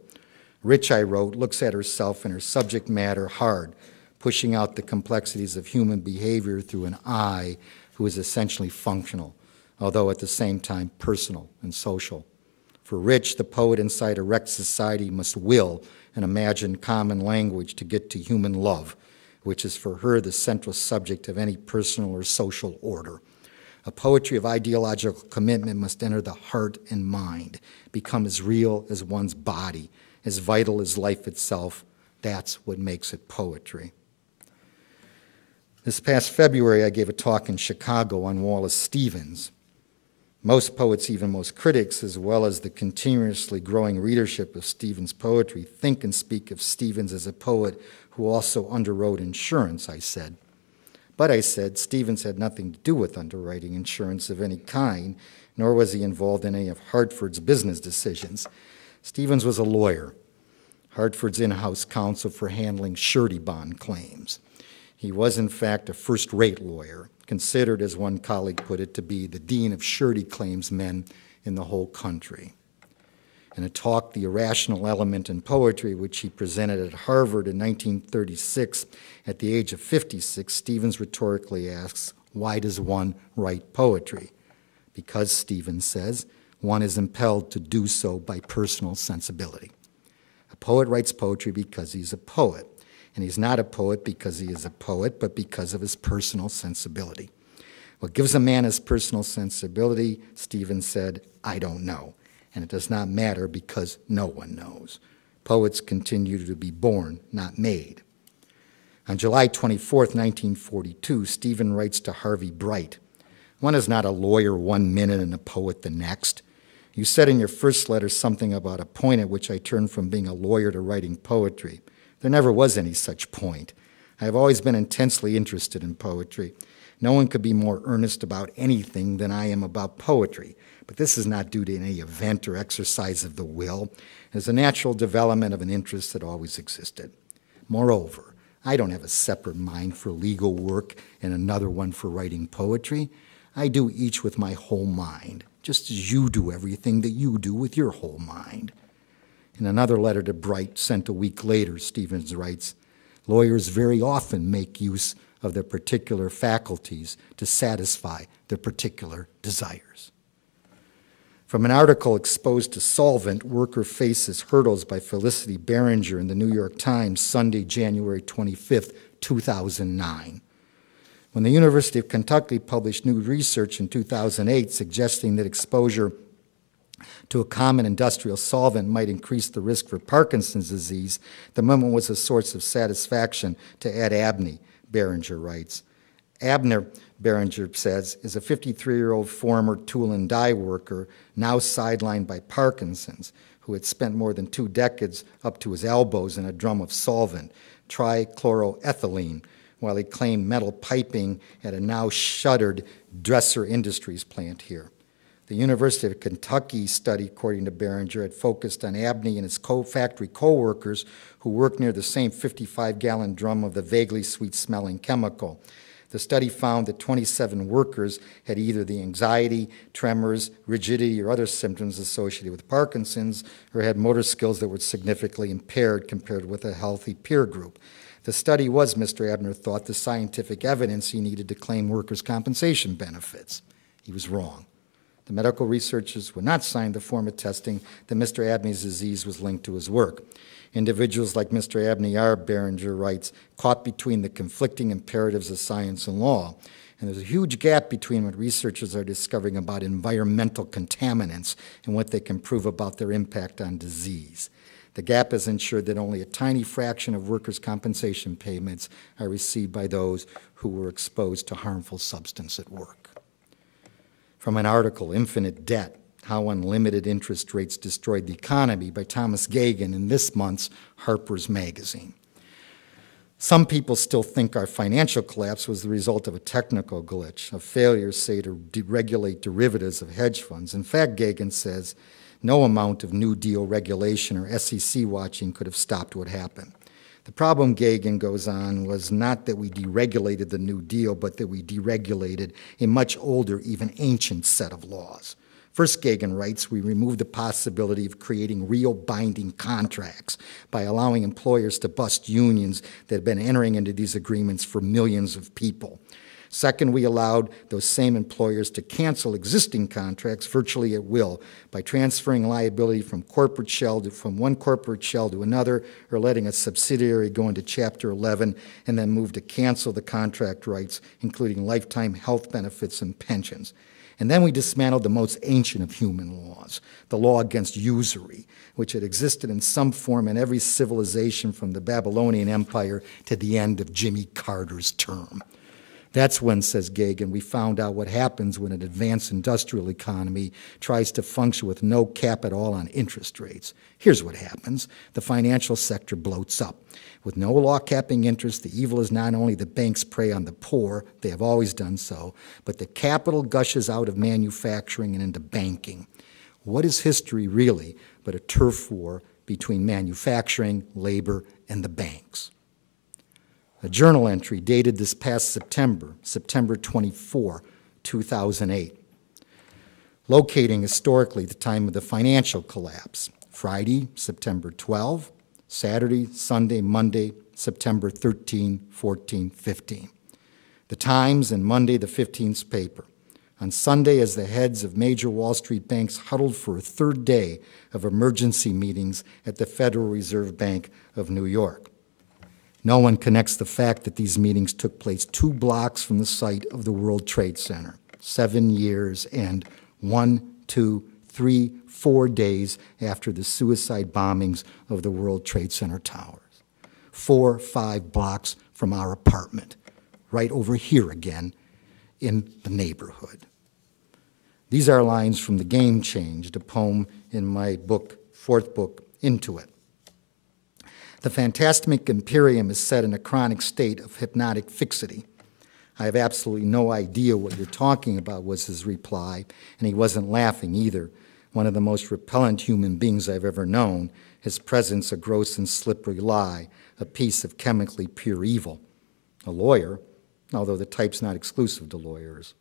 Rich, I wrote, looks at herself and her subject matter hard, pushing out the complexities of human behavior through an I who is essentially functional, although at the same time personal and social. For Rich, the poet inside a wrecked society must will and imagine common language to get to human love, which is for her the central subject of any personal or social order. A poetry of ideological commitment must enter the heart and mind, become as real as one's body, as vital as life itself. That's what makes it poetry. This past February, I gave a talk in Chicago on Wallace Stevens. Most poets, even most critics, as well as the continuously growing readership of Stevens' poetry, think and speak of Stevens as a poet who also underwrote insurance, I said. But I said Stevens had nothing to do with underwriting insurance of any kind, nor was he involved in any of Hartford's business decisions. Stevens was a lawyer, Hartford's in-house counsel for handling surety bond claims. He was, in fact, a first-rate lawyer, considered, as one colleague put it, to be the dean of surety claims men in the whole country. In a talk, The Irrational Element in Poetry, which he presented at Harvard in 1936, at the age of 56, Stevens rhetorically asks, why does one write poetry? Because, Stevens says, one is impelled to do so by personal sensibility. A poet writes poetry because he's a poet, and he's not a poet because he is a poet, but because of his personal sensibility. What gives a man his personal sensibility, Stevens said, I don't know, and it does not matter because no one knows. Poets continue to be born, not made. On July 24, 1942, Stephen writes to Harvey Bright, "One is not a lawyer one minute and a poet the next. You said in your first letter something about a point at which I turned from being a lawyer to writing poetry. There never was any such point. I have always been intensely interested in poetry. No one could be more earnest about anything than I am about poetry, but this is not due to any event or exercise of the will. It is a natural development of an interest that always existed. Moreover, I don't have a separate mind for legal work and another one for writing poetry. I do each with my whole mind, just as you do everything that you do with your whole mind." In another letter to Bright, sent a week later, Stevens writes, "Lawyers very often make use of their particular faculties to satisfy their particular desires." From an article exposed to Solvent, Worker Faces Hurdles by Felicity Berenger in the New York Times, Sunday, January 25, 2009. When the University of Kentucky published new research in 2008 suggesting that exposure to a common industrial solvent might increase the risk for Parkinson's disease, the moment was a source of satisfaction to Ed Abney, Berenger writes. Abner, Berenger says, is a 53-year-old former tool and die worker, now sidelined by Parkinson's, who had spent more than 2 decades up to his elbows in a drum of solvent, trichloroethylene, while he claimed metal piping at a now shuttered Dresser Industries plant here. The University of Kentucky study, according to Berenger, had focused on Abney and his factory co-workers who worked near the same 55-gallon drum of the vaguely sweet-smelling chemical. The study found that 27 workers had either the anxiety, tremors, rigidity, or other symptoms associated with Parkinson's, or had motor skills that were significantly impaired compared with a healthy peer group. The study was, Mr. Abner thought, the scientific evidence he needed to claim workers' compensation benefits. He was wrong. The medical researchers would not sign the form attesting that Mr. Abney's disease was linked to his work. Individuals like Mr. Abney are, Berenger writes, caught between the conflicting imperatives of science and law. And there's a huge gap between what researchers are discovering about environmental contaminants and what they can prove about their impact on disease. The gap has ensured that only a tiny fraction of workers' compensation payments are received by those who were exposed to harmful substance at work. From an article, Infinite Debt, How Unlimited Interest Rates Destroyed the Economy, by Thomas Gagan in this month's Harper's Magazine. Some people still think our financial collapse was the result of a technical glitch, a failure, say, to deregulate derivatives of hedge funds. In fact, Gagan says, no amount of New Deal regulation or SEC watching could have stopped what happened. The problem, Gagan goes on, was not that we deregulated the New Deal, but that we deregulated a much older, even ancient set of laws. First, Gagan writes, we removed the possibility of creating real binding contracts by allowing employers to bust unions that had been entering into these agreements for millions of people. Second, we allowed those same employers to cancel existing contracts virtually at will by transferring liability from one corporate shell to another, or letting a subsidiary go into Chapter 11 and then move to cancel the contract rights, including lifetime health benefits and pensions. And then we dismantled the most ancient of human laws, the law against usury, which had existed in some form in every civilization from the Babylonian Empire to the end of Jimmy Carter's term. That's when, says Gagan, we found out what happens when an advanced industrial economy tries to function with no cap at all on interest rates. Here's what happens. The financial sector bloats up. With no law capping interest, the evil is not only the banks prey on the poor, they have always done so, but the capital gushes out of manufacturing and into banking. What is history really but a turf war between manufacturing, labor, and the banks? A journal entry dated this past September 24, 2008, locating historically the time of the financial collapse, Friday, September 12, Saturday, Sunday, Monday, September 13, 14, 15. The Times and Monday, the 15th paper. On Sunday, as the heads of major Wall Street banks huddled for a third day of emergency meetings at the Federal Reserve Bank of New York. No one connects the fact that these meetings took place 2 blocks from the site of the World Trade Center, 7 years and 1, 2, 3, 4 days after the suicide bombings of the World Trade Center towers. 4 or 5 blocks from our apartment, right over here again in the neighborhood. These are lines from The Game Changed, a poem in my book, 4th book, Into It. The phantasmic Imperium is set in a chronic state of hypnotic fixity. I have absolutely no idea what you're talking about, was his reply, and he wasn't laughing either. One of the most repellent human beings I've ever known, his presence a gross and slippery lie, a piece of chemically pure evil. A lawyer, although the type's not exclusive to lawyers.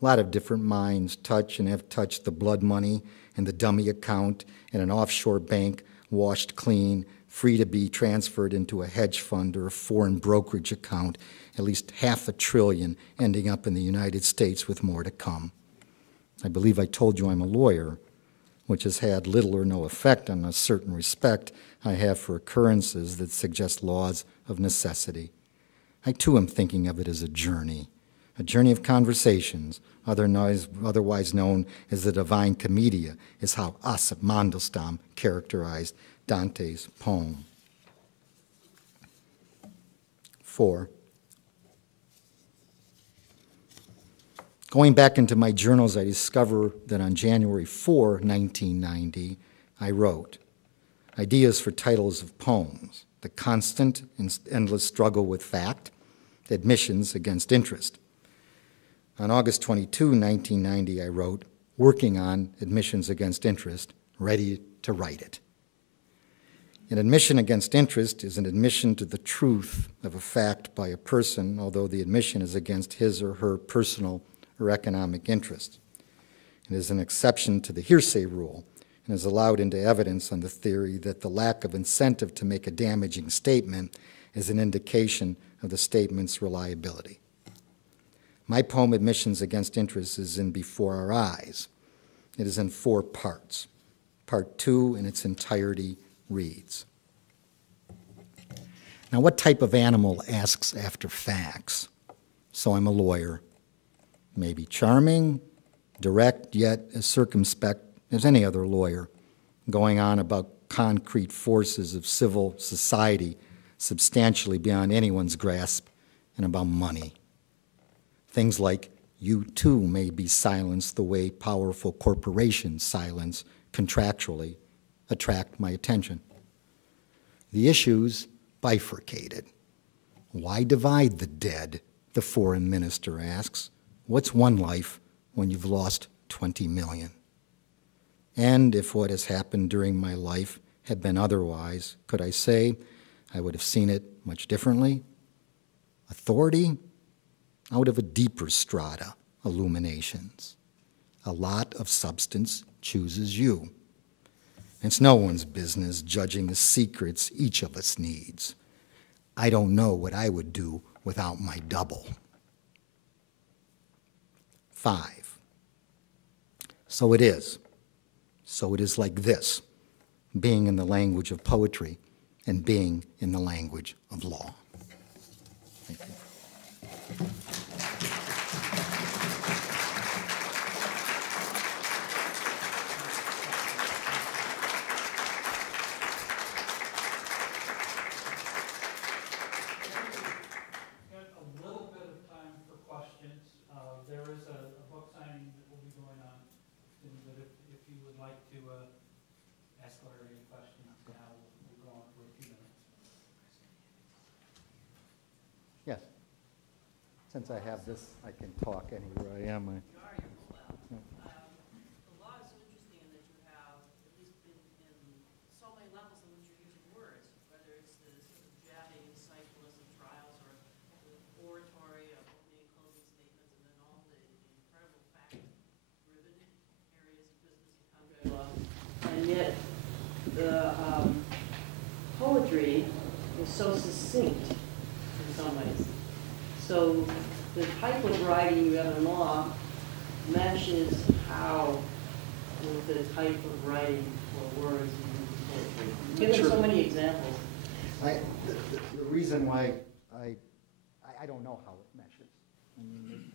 A lot of different minds touch and have touched the blood money and the dummy account in an offshore bank, washed clean, free to be transferred into a hedge fund or a foreign brokerage account, at least $500 billion ending up in the United States with more to come. I believe I told you I'm a lawyer, which has had little or no effect on a certain respect I have for occurrences that suggest laws of necessity. I too am thinking of it as a journey of conversations, otherwise known as the Divine Commedia, is how Asap Mandelstam characterized Dante's poem. 4. Going back into my journals, I discover that on January 4, 1990, I wrote, ideas for titles of poems, the constant and endless struggle with fact, admissions against interest. On August 22, 1990, I wrote, working on admissions against interest, ready to write it. An admission against interest is an admission to the truth of a fact by a person, although the admission is against his or her personal or economic interest. It is an exception to the hearsay rule and is allowed into evidence on the theory that the lack of incentive to make a damaging statement is an indication of the statement's reliability. My poem, Admissions Against Interest, is in Before Our Eyes. It is in 4 parts. Part 2 in its entirety reads, now what type of animal asks after facts? So I'm a lawyer. Maybe charming, direct, yet as circumspect as any other lawyer, going on about concrete forces of civil society substantially beyond anyone's grasp, and about money. Things like, you too may be silenced the way powerful corporations silence contractually attract my attention. The issues bifurcated. Why divide the dead, the foreign minister asks. What's one life when you've lost 20 million? And if what has happened during my life had been otherwise, could I say I would have seen it much differently? Authority? Out of a deeper strata, illuminations. A lot of substance chooses you. It's no one's business judging the secrets each of us needs. I don't know what I would do without my double. 5. So it is. So it is like this, being in the language of poetry and being in the language of law. Thank you. Yes. Since I have this, I can talk anywhere I am. The law is so interesting in that you have, at least in so many levels in which you're using words, whether it's the sort of jabbing, insightfulness of trials, or the oratory of opening and closing statements, and then all the incredible fact-driven areas of business and contract law. And yet, the poetry is so succinct in some ways. So the type of writing you have in law matches how with the type of writing or words you use in poetry. Give us so many examples. The reason why I don't know how it meshes. I mean,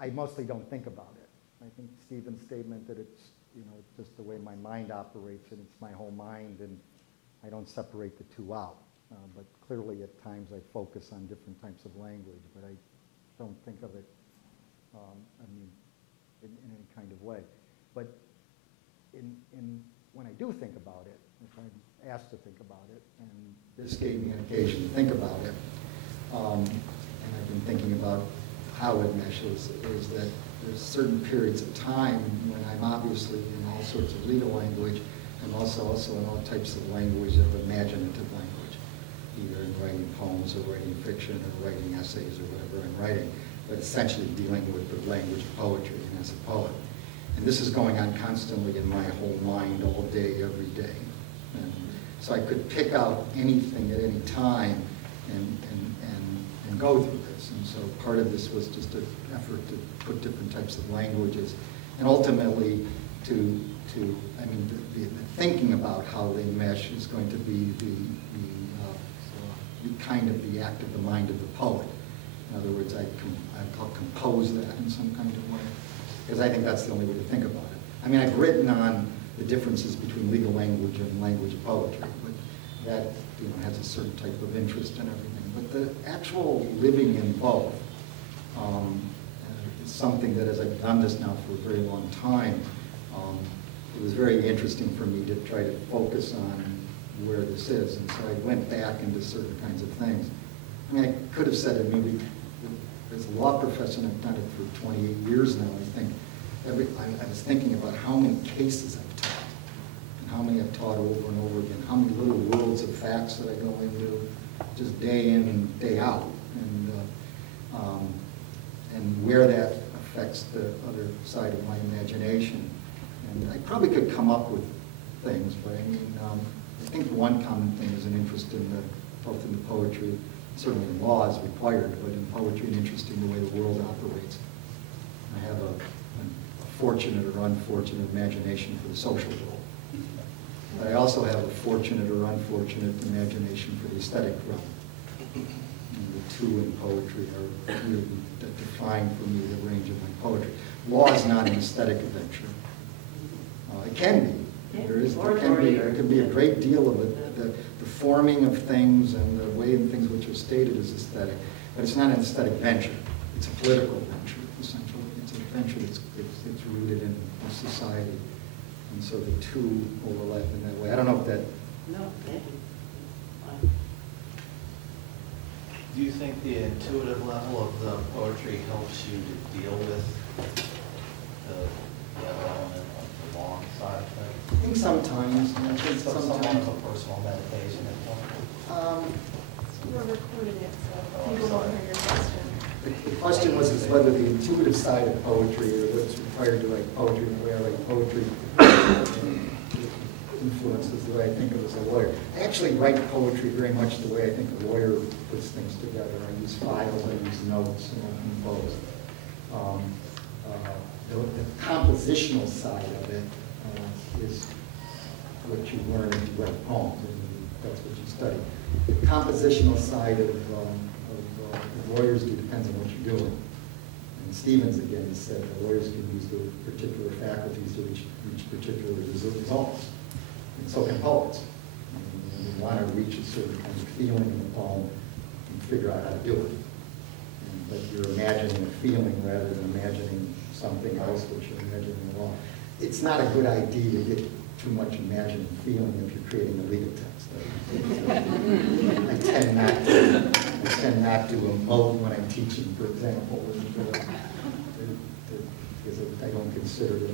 I mostly don't think about it. I think Stephen's statement that it's just the way my mind operates, and it's my whole mind, and I don't separate the two out. but clearly at times I focus on different types of language, but I don't think of it, in any kind of way. But when I do think about it, if I'm asked to think about it, and this gave me an occasion to think about it, and I've been thinking about how it meshes, is that there's certain periods of time when I'm obviously in all sorts of legal language, and also in all types of language, of imaginative language, either in writing poems or writing fiction or writing essays or whatever I'm writing, but essentially dealing with the language of poetry and as a poet. And this is going on constantly in my whole mind all day, every day. And so I could pick out anything at any time and go through this. And so part of this was just an effort to put different types of languages, and ultimately the thinking about how they mesh is going to be kind of the act of the mind of the poet. In other words, I'll compose that in some kind of way, because I think that's the only way to think about it. I mean, I've written on the differences between legal language and language poetry, but that has a certain type of interest in everything. But the actual living in both is something that, as I've done this now for a very long time, it was very interesting for me to try to focus on where this is. And so I went back into certain kinds of things. I mean, I could have said it maybe as a law professor, and I've done it for 28 years now. I think I was thinking about how many cases I've taught, and how many I've taught over and over again, how many little worlds of facts that I go into just day in and day out, and where that affects the other side of my imagination. And I probably could come up with things, but I mean, I think one common thing is an interest in both in the poetry, certainly in law is required, but in poetry, an interest in the way the world operates. I have a fortunate or unfortunate imagination for the social world. But I also have a fortunate or unfortunate imagination for the aesthetic realm. And the two in poetry are really that define for me the range of my poetry. Law is not an aesthetic adventure. It can be. There can be a great deal of it. The forming of things and the way in things which are stated is aesthetic, but it's not an aesthetic venture. It's a political venture, essentially. It's a venture that's rooted in society, and so the two overlap in that way. I don't know if that. No, thank you. Do you think the intuitive level of the poetry helps you to deal with the other element of the long side of things? I think sometimes. I think So sometimes. sometimes a personal meditation at one We're recording it, so people won't hear your question. The question was whether the intuitive side of poetry, or what's required to write poetry, and the way I write poetry, influences the way I think of as a lawyer. I actually write poetry very much the way I think a lawyer puts things together. I use files, I use notes, and I compose. The compositional side of it is what you learn if you write poems, and that's what you study. The compositional side of lawyers depends on what you're doing. And Stevens, again, said that lawyers can use the particular faculties to reach particular results. And so can poets. And you want to reach a certain kind of feeling in the poem and figure out how to do it. But you're imagining a feeling rather than imagining something else which you're imagining along. It's not a good idea to get too much imagining feeling if you're creating a legal text. I tend not to emote when I'm teaching, for example, because I don't consider the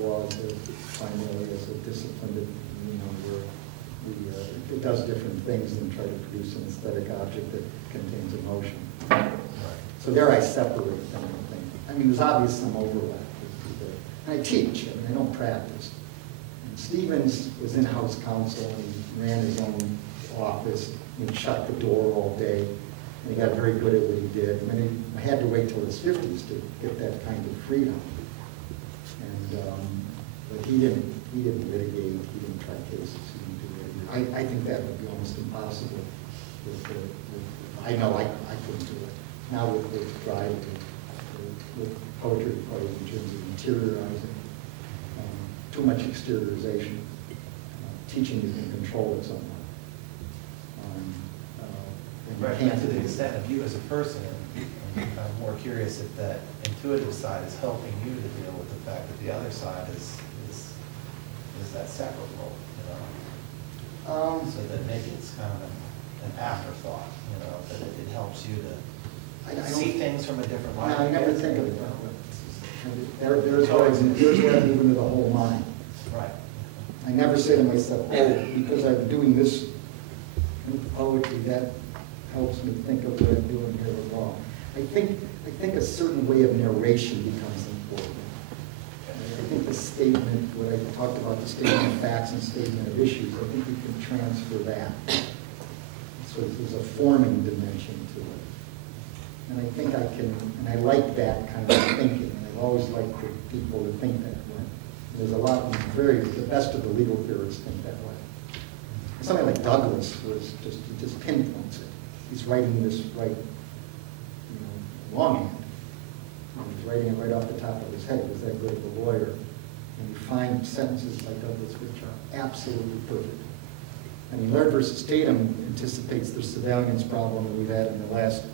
law primarily as a discipline that, where it does different things than try to produce an aesthetic object that contains emotion. So there I separate them, I think. I mean, there's obviously some overlap. And I teach, I don't practice. And Stevens was in-house counsel, and he ran his own office, and he shut the door all day, and he got very good at what he did. I mean, I had to wait till his 50s to get that kind of freedom. And, but he didn't litigate, he didn't try cases, he didn't do it. I think that would be almost impossible. I know I couldn't do it. Now with drive, with poetry in terms of interiorizing, too much exteriorization. Teaching you can control it somewhat. and Right, you but can't to the do it. extent of you as a person, I'm more curious if that intuitive side is helping you to deal with the fact that the other side is that separable, you know? So that maybe it's kind of an afterthought, you know, that it helps you to I see don't- things from a different light. I never think of it that way. There's where I move into the whole mind. Right. I never say to myself, oh, because I'm doing this poetry, that helps me think of what I'm doing here or wrong. I think a certain way of narration becomes important. I think the statement, what I talked about, the statement of facts and statement of issues, I think we can transfer that. So there's a forming dimension to it. And I think I can, and I like that kind of thinking. And I've always liked for people to think that way. There's a lot, the best of the legal theorists think that way. Something like Douglas was just, he just pinpoints it. He's writing this right, you know, longhand. He's writing it right off the top of his head. He was that good of a lawyer. And you find sentences by Douglas which are absolutely perfect. I mean, Laird versus Tatum anticipates the surveillance problem that we've had in the last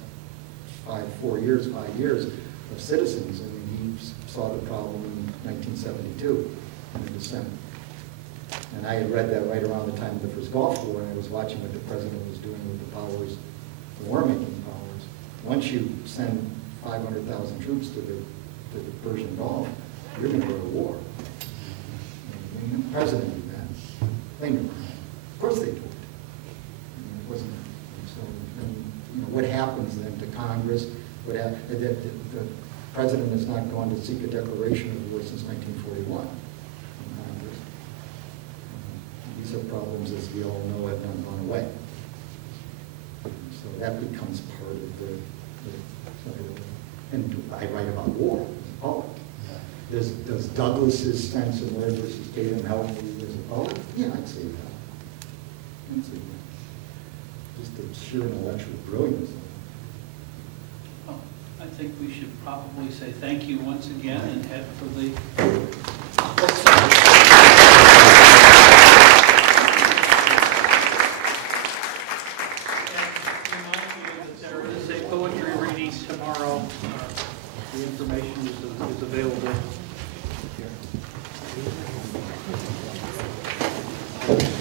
5 years of citizens. I mean, he saw the problem in 1972 in the dissent. And I had read that right around the time of the first Gulf War, and I was watching what the president was doing with the powers, the war-making powers. Once you send 500,000 troops to the Persian Gulf, you're going to go to war. And the president did that. Of course they do it. I mean, it wasn't. So, I mean, you know, what happens then to Congress? The president has not gone to seek a declaration of war since 1941 from Congress. These are problems, as we all know, have not gone away. So that becomes part of the and I write about war as a poet. Does Douglas's sense of Laird versus Tatum help me as a poet? Yeah, I'd say that. Just the sheer intellectual brilliance of it. Well, I think we should probably say thank you once again and head for the... Remind you that there is a poetry reading tomorrow. The information is available here.